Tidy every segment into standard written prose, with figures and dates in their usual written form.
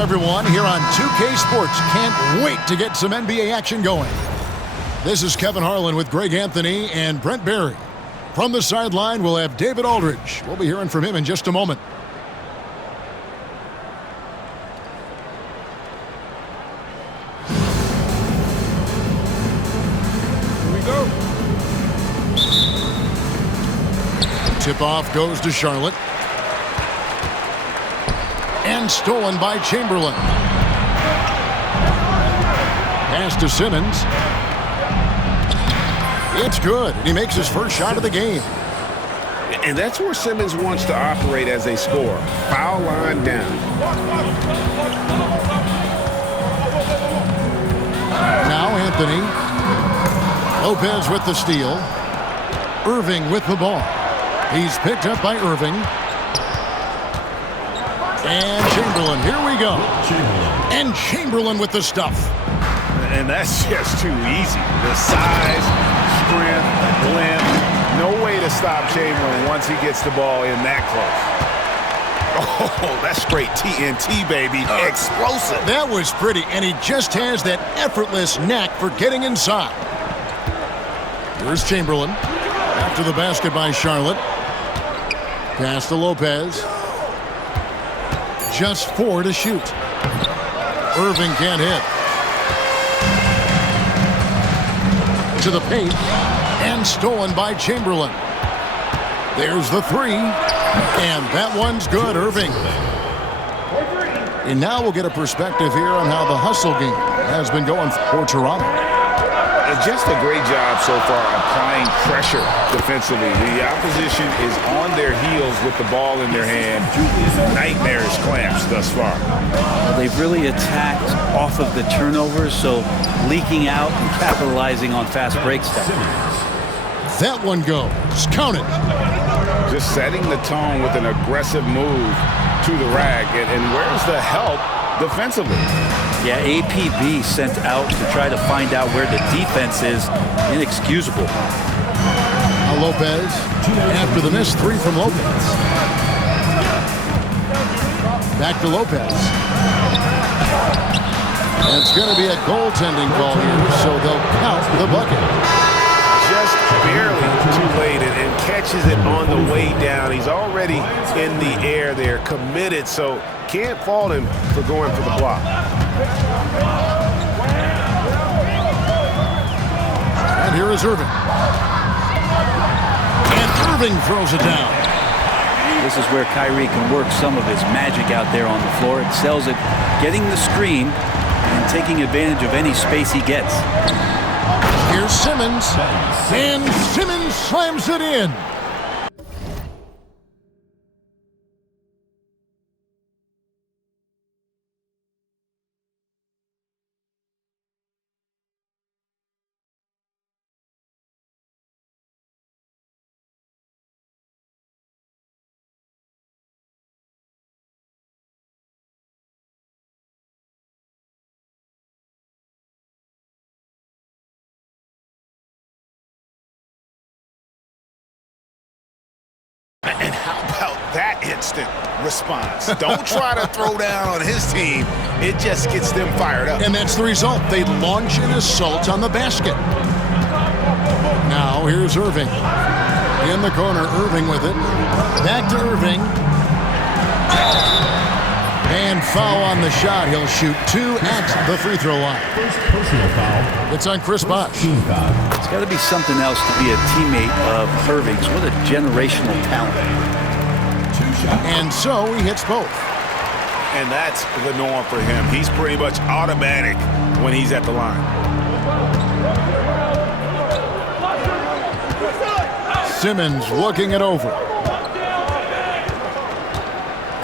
Welcome, everyone, here on 2K Sports. Can't wait to get some NBA action going. This is Kevin Harlan with Greg Anthony and Brent Barry. From the sideline, we'll have David Aldridge. We'll be hearing from him in just a moment. Here we go. Tip-off goes to Charlotte. And stolen by Chamberlain. Pass to Simmons. It's good. He makes his first shot of the game. And that's where Simmons wants to operate as a scorer. Foul line down. Now Anthony. Lopez with the steal. Irving with the ball. He's picked up by Irving. And Chamberlain, here we go. And Chamberlain with the stuff. And that's just too easy. The size, strength, length. No way to stop Chamberlain once he gets the ball in that close. Oh, that's straight TNT, baby. Explosive. That was pretty, and he just has that effortless knack for getting inside. Here's Chamberlain. After the basket by Charlotte. Pass to Lopez. Just 4 to shoot. Irving can't hit. To the paint. And stolen by Chamberlain. There's the 3. And that one's good, Irving. And now we'll get a perspective here on how the hustle game has been going for Toronto. Just a great job so far applying pressure defensively. The opposition is on their heels with the ball in their hand. Nightmarish clamps thus far. Well, they've really attacked off of the turnovers, so leaking out and capitalizing on fast break stuff. That one goes. Count it. Just setting the tone with an aggressive move to the rack. And where's the help defensively? Yeah, APB sent out to try to find out where the defense is. Inexcusable. Now Lopez, after the missed 3 from Lopez. Back to Lopez. And it's going to be a goaltending call here, so they'll count the bucket. Just barely too late and catches it on the way down. He's already in the air there, committed, so can't fault him for going for the block. And here is Irving. And Irving throws it down. This is where Kyrie can work some of his magic out there on the floor. Excels at getting the screen and taking advantage of any space he gets. Here's Simmons. And Simmons slams it in. And how about that instant response? Don't try to throw down on his team. It just gets them fired up. And that's the result. They launch an assault on the basket. Now here's Irving. In the corner, Irving with it. Back to Irving. And foul on the shot. He'll shoot 2 at the free throw line. First personal foul. It's on Chris Bosh. It's got to be something else to be a teammate of Irving's. What a generational talent. And so he hits both. And that's the norm for him. He's pretty much automatic when he's at the line. Simmons looking it over.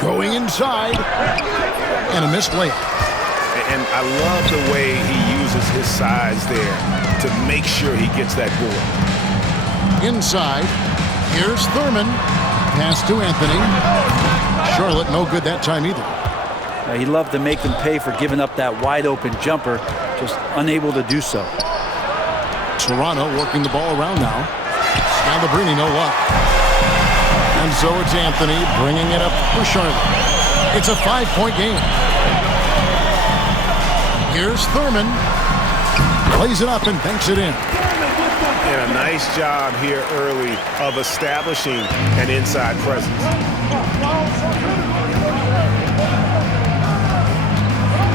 Going inside. And a missed layup. And I love the way he uses his size there to make sure he gets that board. Inside. Here's Thurman. Pass to Anthony. Charlotte no good that time either. He loved to make them pay for giving up that wide-open jumper, just unable to do so. Toronto working the ball around now. Scalabrine, no luck. And so it's Anthony bringing it up for Charlotte. It's a 5-point game. Here's Thurman. Plays it up and banks it in. And a nice job here early of establishing an inside presence.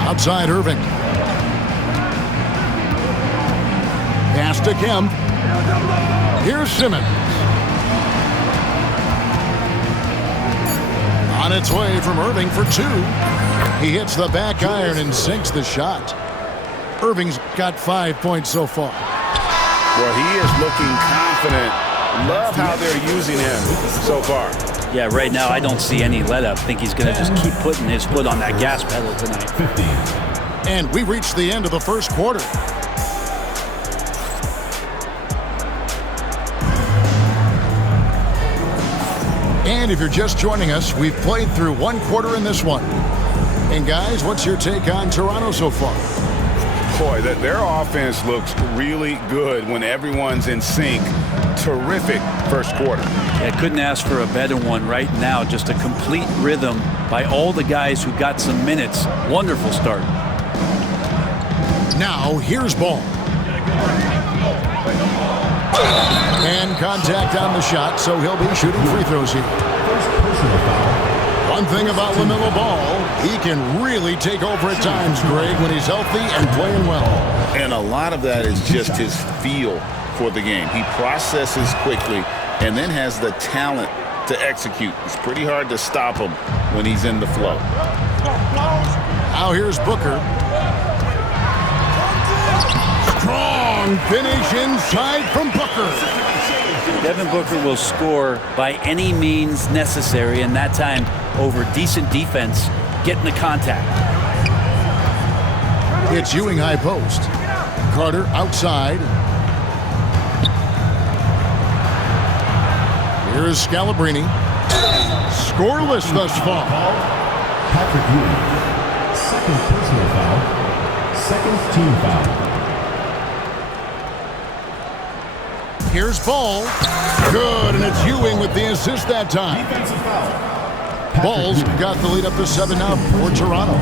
Outside Irving. Pass to Kemp. Here's Simmons. On its way from Irving for two. He hits the back iron and sinks the shot. Irving's got 5 points so far. Well, he is looking confident. Love how they're using him so far. Yeah, right now I don't see any let-up. I think he's going to just keep putting his foot on that gas pedal tonight. 15. And we reached the end of the first quarter. And if you're just joining us, we've played through one quarter in this one. And guys, what's your take on Toronto so far? Boy, their offense looks really good when everyone's in sync. Terrific first quarter. Yeah, couldn't ask for a better one right now. Just a complete rhythm by all the guys who got some minutes. Wonderful start. Now, here's Ball. And contact on the shot, so he'll be shooting free throws here. First personal foul. One thing about LaMelo Ball, he can really take over at times, Greg, when he's healthy and playing well. And a lot of that is just his feel for the game. He processes quickly and then has the talent to execute. It's pretty hard to stop him when he's in the flow. Now here's Booker. Strong finish inside from Booker. Devin Booker will score by any means necessary, and that time over decent defense, getting the contact. It's Ewing high post. Carter outside. Here's Scalabrine. Scoreless thus far. Patrick Ewing. Second personal foul. Second team foul. Here's Ball. Good, and it's Ewing with the assist that time. Defensive foul. Ball's got the lead up to 7 now for Toronto.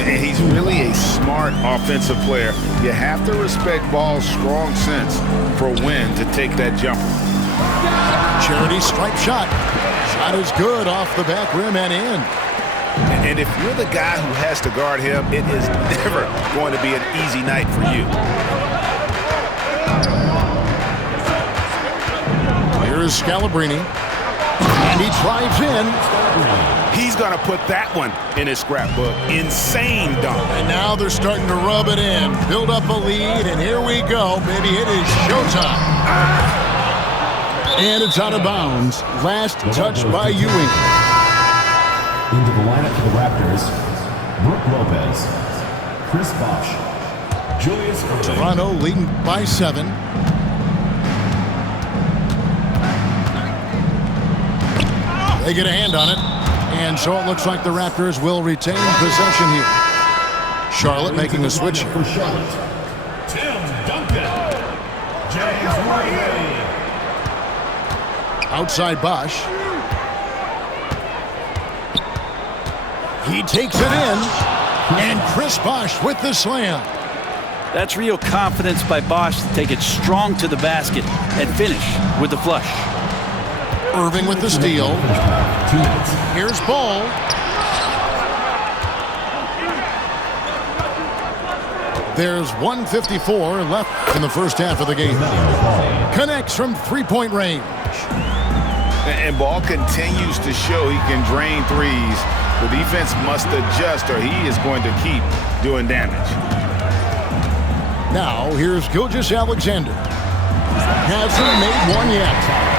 And he's really a smart offensive player. You have to respect Ball's strong sense for when to take that jumper. Charity stripe shot. Shot is good off the back rim and in. And if you're the guy who has to guard him, it is never going to be an easy night for you. Here's Scalabrine. And he drives in. He's going to put that one in his scrapbook. Insane dunk. And now they're starting to rub it in. Build up a lead, and here we go, baby. It is showtime. And it's out of bounds. Last touch by Ewing. Into the lineup for the Raptors, Brook Lopez, Chris Bosh, Julius Erving. Toronto leading by 7. They get a hand on it, and so it looks like the Raptors will retain possession here. Charlotte making a switch here. For Charlotte, Tim Duncan, James Worthy. Outside Bosh. He takes it in, and Chris Bosh with the slam. That's real confidence by Bosh to take it strong to the basket and finish with the flush. Irving with the steal. 2 minutes. Here's Ball. There's 1:54 left in the first half of the game. Connects from three-point range. And Ball continues to show he can drain threes. The defense must adjust or he is going to keep doing damage. Now, here's Gilgeous-Alexander. Hasn't made one yet.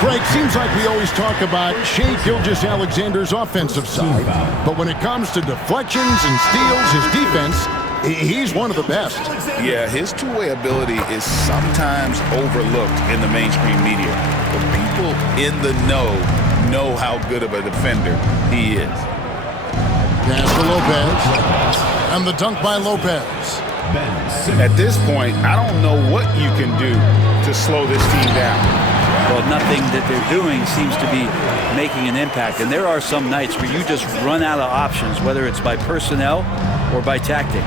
Greg, seems like we always talk about Shai Gilgeous-Alexander's offensive side, but when it comes to deflections and steals, his defense, he's one of the best. Yeah, his two-way ability is sometimes overlooked in the mainstream media. But people in the know how good of a defender he is. Pass to Lopez, and the dunk by Lopez. At this point, I don't know what you can do to slow this team down. Well, nothing that they're doing seems to be making an impact. And there are some nights where you just run out of options, whether it's by personnel or by tactic.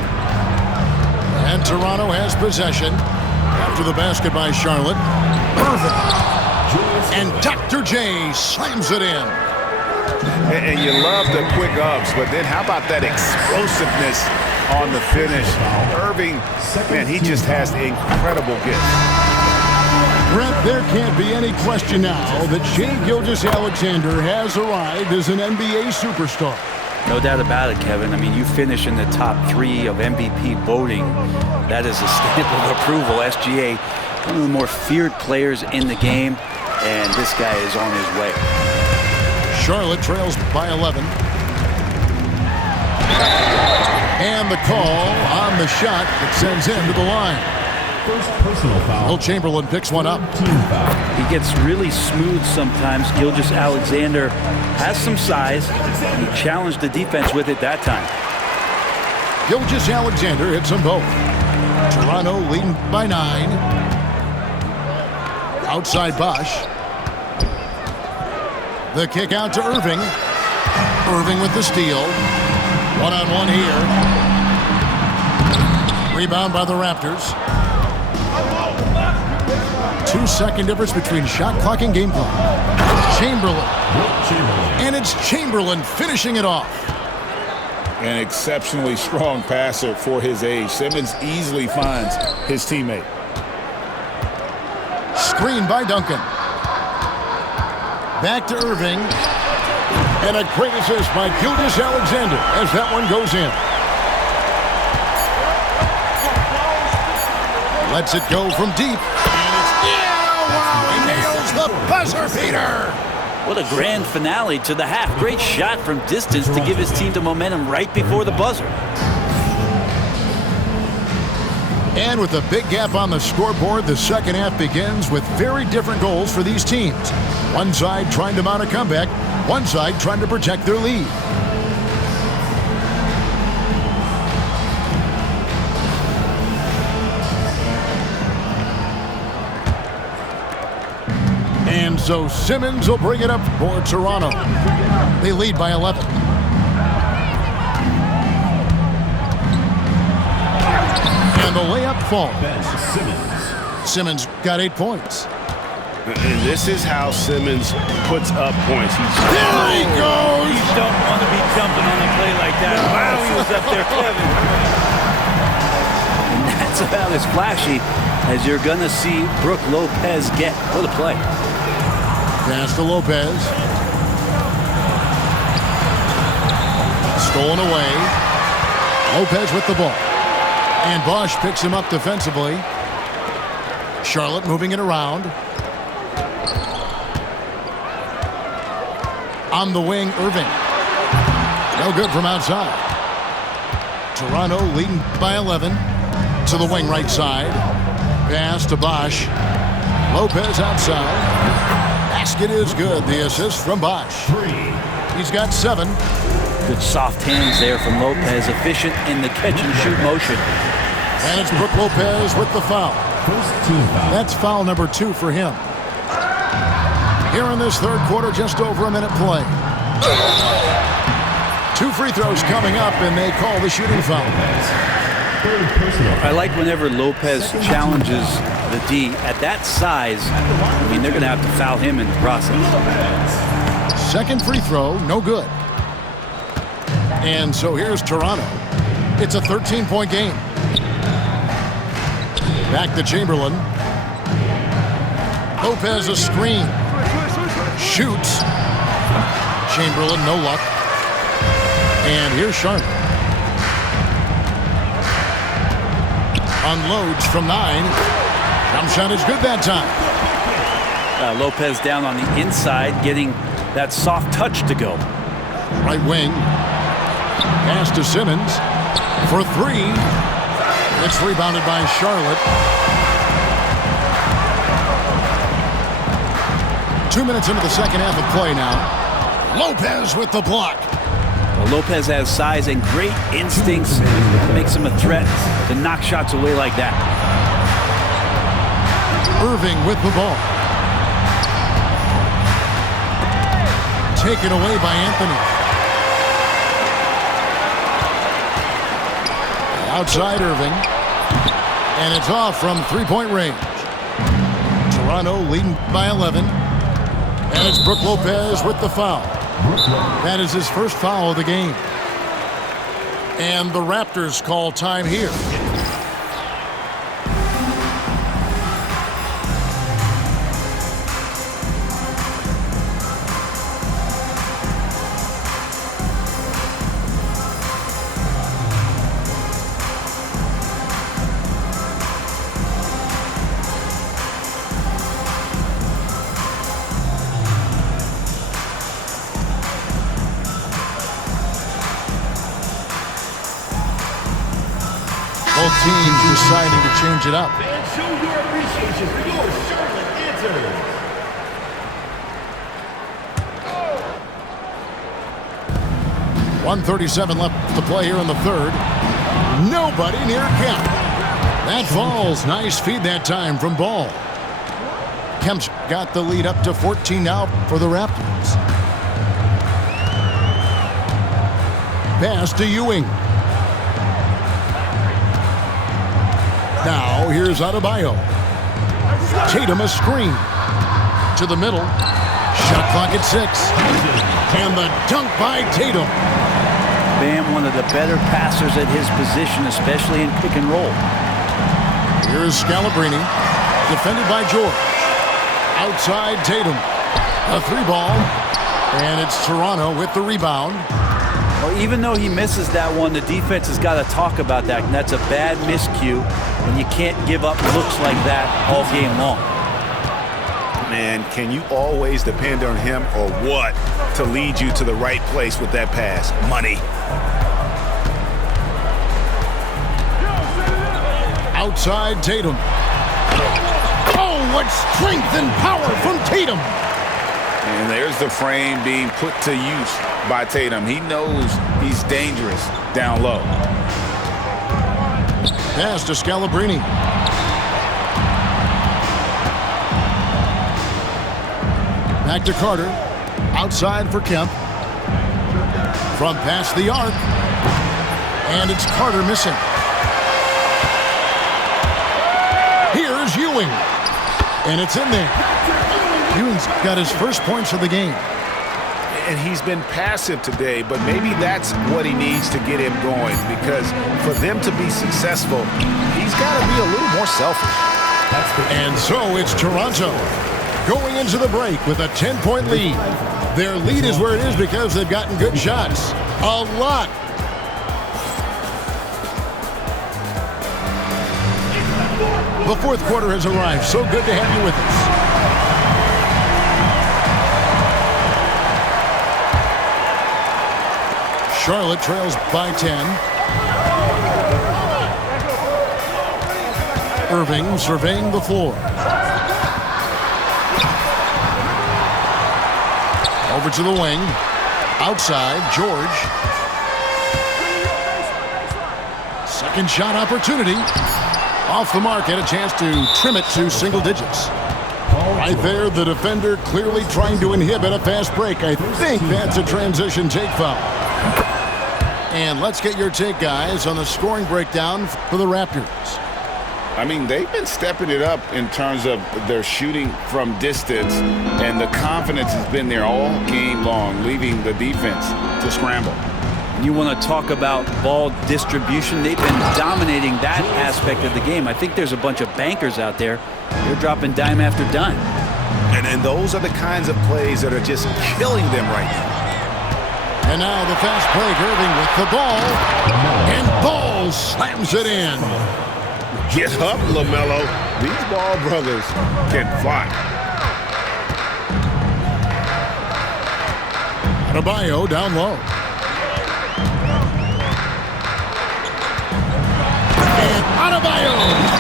And Toronto has possession. After the basket by Charlotte. Irving. And Dr. J slams it in. And you love the quick ups, but then how about that explosiveness on the finish? Irving, man, he just has incredible gifts. Brett, there can't be any question now that Shai Gilgeous-Alexander has arrived as an NBA superstar. No doubt about it, Kevin. I mean, you finish in the top 3 of MVP voting. That is a stamp of approval. SGA, one of the more feared players in the game, and this guy is on his way. Charlotte trails by 11. And the call on the shot that sends him to the line. First personal foul. Will Chamberlain picks one up. Team foul. He gets really smooth sometimes. Gilgeous-Alexander has some size. He challenged the defense with it that time. Gilgeous-Alexander hits them both. Toronto leading by 9. Outside Bosch. The kick out to Irving. Irving with the steal. One-on-one here. Rebound by the Raptors. 2-second difference between shot clock and game clock. Chamberlain. And it's Chamberlain finishing it off. An exceptionally strong passer for his age. Simmons easily finds his teammate. Screen by Duncan. Back to Irving. And a great assist by Gilgeous-Alexander as that one goes in. Lets it go from deep. And it's, wow, he nails the buzzer beater. What a grand finale to the half. Great shot from distance to give his team the momentum right before the buzzer. And with a big gap on the scoreboard, the second half begins with very different goals for these teams. One side trying to mount a comeback, one side trying to protect their lead. And so Simmons will bring it up for Toronto. They lead by 11. And the layup falls. Simmons got 8 points. And this is how Simmons puts up points. There he goes! You don't want to be jumping on a play like that. Wow, he was up there, Kevin. And that's about as flashy as you're going to see Brook Lopez get. What a play. Pass to Lopez. Stolen away. Lopez with the ball. And Bosch picks him up defensively. Charlotte moving it around. On the wing, Irving. No good from outside. Toronto leading by 11. To the wing right side. Pass to Bosch. Lopez outside. Basket is good. The assist from Bosch. He's got 7. Good soft hands there from Lopez. Efficient in the catch-and-shoot motion. And it's Brook Lopez with the foul. First team foul. That's foul number 2 for him. Here in this third quarter, just over a minute play. 2 free throws coming up, and they call the shooting foul. I like whenever Lopez challenges the D at that size. I mean, they're going to have to foul him in the process. Second free throw, no good. And so here's Toronto. It's a 13-point game. Back to Chamberlain. Lopez a screen. Shoots. Chamberlain, no luck. And here's Charlotte. Unloads from 9. Jump shot is good that time. Lopez down on the inside, getting that soft touch to go. Right wing. Pass to Simmons for 3. It's rebounded by Charlotte. 2 minutes into the second half of play now. Lopez with the block. Well, Lopez has size and great instincts. Makes him a threat to knock shots away like that. Irving with the ball. Taken away by Anthony. Outside Irving. And it's off from three-point range. Toronto leading by 11. And it's Brook Lopez with the foul. That is his first foul of the game. And the Raptors call time here. Both teams deciding to change it up. And show your appreciation for your Charlotte answers. .137 left to play here in the third. Nobody near Kemp. That falls. Nice feed that time from Ball. Kemp's got the lead up to 14 now for the Raptors. Pass to Ewing. Now, here's Adebayo. Tatum a screen. To the middle. Shot clock at 6. And the dunk by Tatum. Bam, one of the better passers at his position, especially in pick and roll. Here's Scalabrine. Defended by George. Outside Tatum. A three ball. And it's Toronto with the rebound. Well, even though he misses that one, the defense has got to talk about that. And that's a bad miscue. And you can't give up looks like that all game long. Man, can you always depend on him or what to lead you to the right place with that pass? Money. Outside Tatum. Oh, what strength and power from Tatum. And there's the frame being put to use by Tatum. He knows he's dangerous down low. Pass to Scalabrine. Back to Carter. Outside for Kemp. From past the arc. And it's Carter missing. Here's Ewing. And it's in there. Ewing's got his first points of the game. And he's been passive today, but maybe that's what he needs to get him going, because for them to be successful, he's got to be a little more selfish. And so it's Toronto going into the break with a 10-point lead. Their lead is where it is because they've gotten good shots. A lot. The fourth quarter has arrived. So good to have you with us. Charlotte trails by 10. Irving surveying the floor. Over to the wing. Outside, George. Second shot opportunity. Off the mark, had a chance to trim it to single digits. Right there, the defender clearly trying to inhibit a fast break. I think that's a transition take foul. And let's get your take, guys, on the scoring breakdown for the Raptors. I mean, they've been stepping it up in terms of their shooting from distance, and the confidence has been there all game long, leaving the defense to scramble. You want to talk about ball distribution. They've been dominating that aspect of the game. I think there's a bunch of bankers out there. They're dropping dime after dime. And those are the kinds of plays that are just killing them right now. And now the fast break, Irving with the ball. And Ball slams it in. Get up, LaMelo. These Ball brothers can fly. Adebayo down low. And Adebayo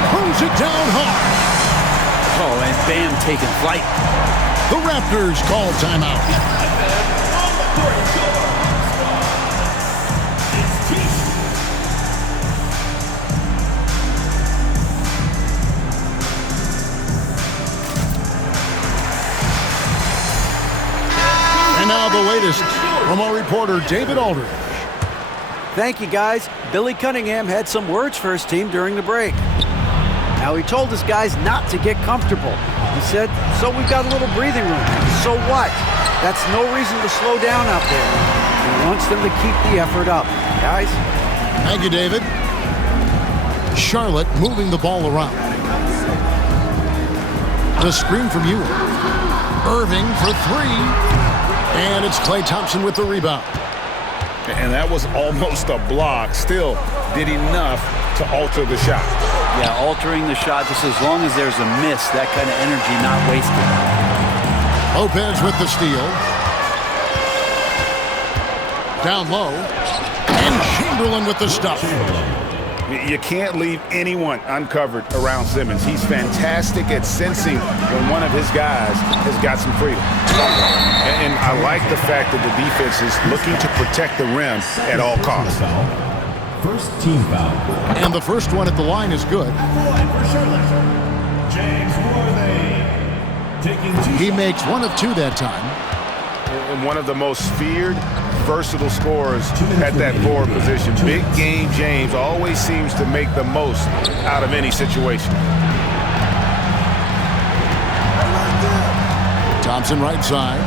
throws it down hard. Oh, and Bam taking flight. The Raptors call timeout. And now the latest from our reporter, David Aldridge. Thank you, guys. Billy Cunningham had some words for his team during the break. Now, he told his guys not to get comfortable. He said, so we've got a little breathing room. So what? That's no reason to slow down out there. He wants them to keep the effort up. Guys? Thank you, David. Charlotte moving the ball around. The screen from Ewing. Irving for three. And it's Klay Thompson with the rebound. And that was almost a block. Still did enough to alter the shot. Yeah, altering the shot just as long as there's a miss, that kind of energy not wasted. Lopez with the steal. Down low. And Chamberlain with the stuff. You can't leave anyone uncovered around Simmons. He's fantastic at sensing when one of his guys has got some freedom. And I like the fact that the defense is looking to protect the rim at all costs. First team foul. And the first one at the line is good. For Charlotte, James Worthy. Taking He makes one of two that time. And one of the most feared, versatile scorers at that forward position. Big game James always seems to make the most out of any situation. Thompson right side.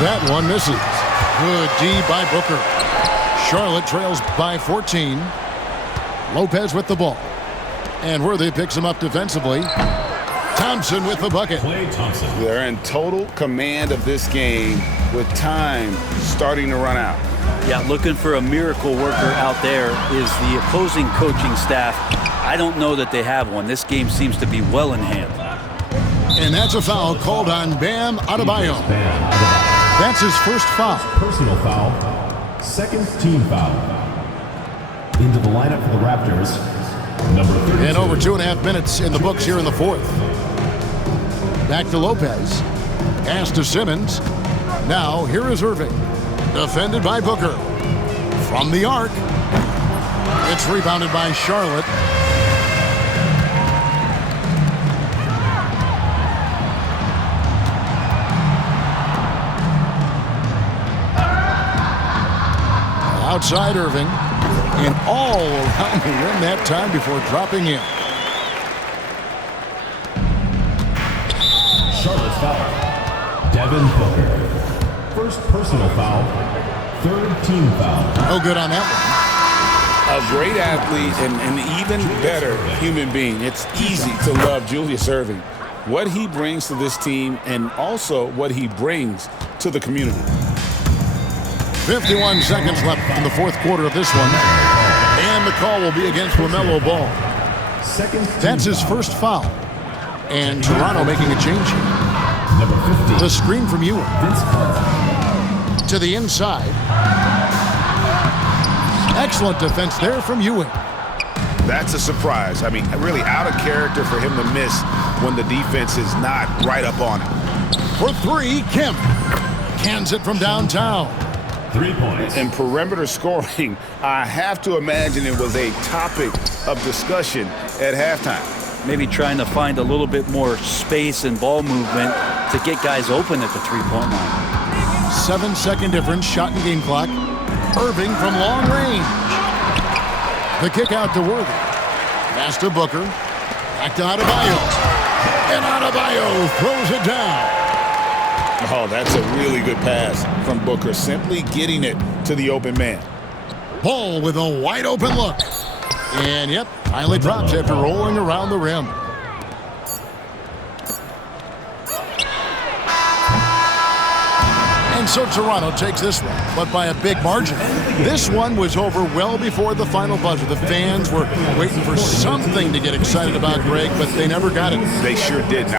That one misses. Good D by Booker. Charlotte trails by 14. Lopez with the ball. And Worthy picks him up defensively. Thompson with the bucket. Klay Thompson. They're in total command of this game with time starting to run out. Yeah, looking for a miracle worker out there is the opposing coaching staff. I don't know that they have one. This game seems to be well in hand. And that's a foul called on Bam Adebayo. That's his first foul. Personal foul. Second team foul. Into the lineup for the Raptors, number 32. And over 2.5 minutes in the books here in the fourth. Back to Lopez. Pass to Simmons. Now here is Irving. Defended by Booker. From the arc. It's rebounded by Charlotte. Outside Irving. And all around the rim that time before dropping in. Charlotte's foul. Devin Booker. First personal foul. Third team foul. No good on that one. A great athlete and an even better human being. It's easy to love Julius Irving. What he brings to this team and also what he brings to the community. 51 seconds left in the fourth quarter of this one. And the call will be against LaMelo Ball. That's his first foul. And Toronto making a change here. Number 50. The screen from Ewing. Vince Carter. To the inside. Excellent defense there from Ewing. That's a surprise. I mean, really out of character for him to miss when the defense is not right up on him. For three, Kim. Cans it from downtown. 3 points. In perimeter scoring, I have to imagine it was a topic of discussion at halftime. Maybe trying to find a little bit more space and ball movement to get guys open at the three-point line. 7-second difference, shot and game clock. Irving from long range. The kick out to Worthy. Pass to Booker. Back to Adebayo. And Adebayo throws it down. Oh, that's a really good pass from Booker. Simply getting it to the open man. Ball with a wide open look. And yep, finally drops after rolling around the rim. And so Toronto takes this one, but by a big margin. This one was over well before the final buzzer. The fans were waiting for something to get excited about, Greg, but they never got it. They sure did.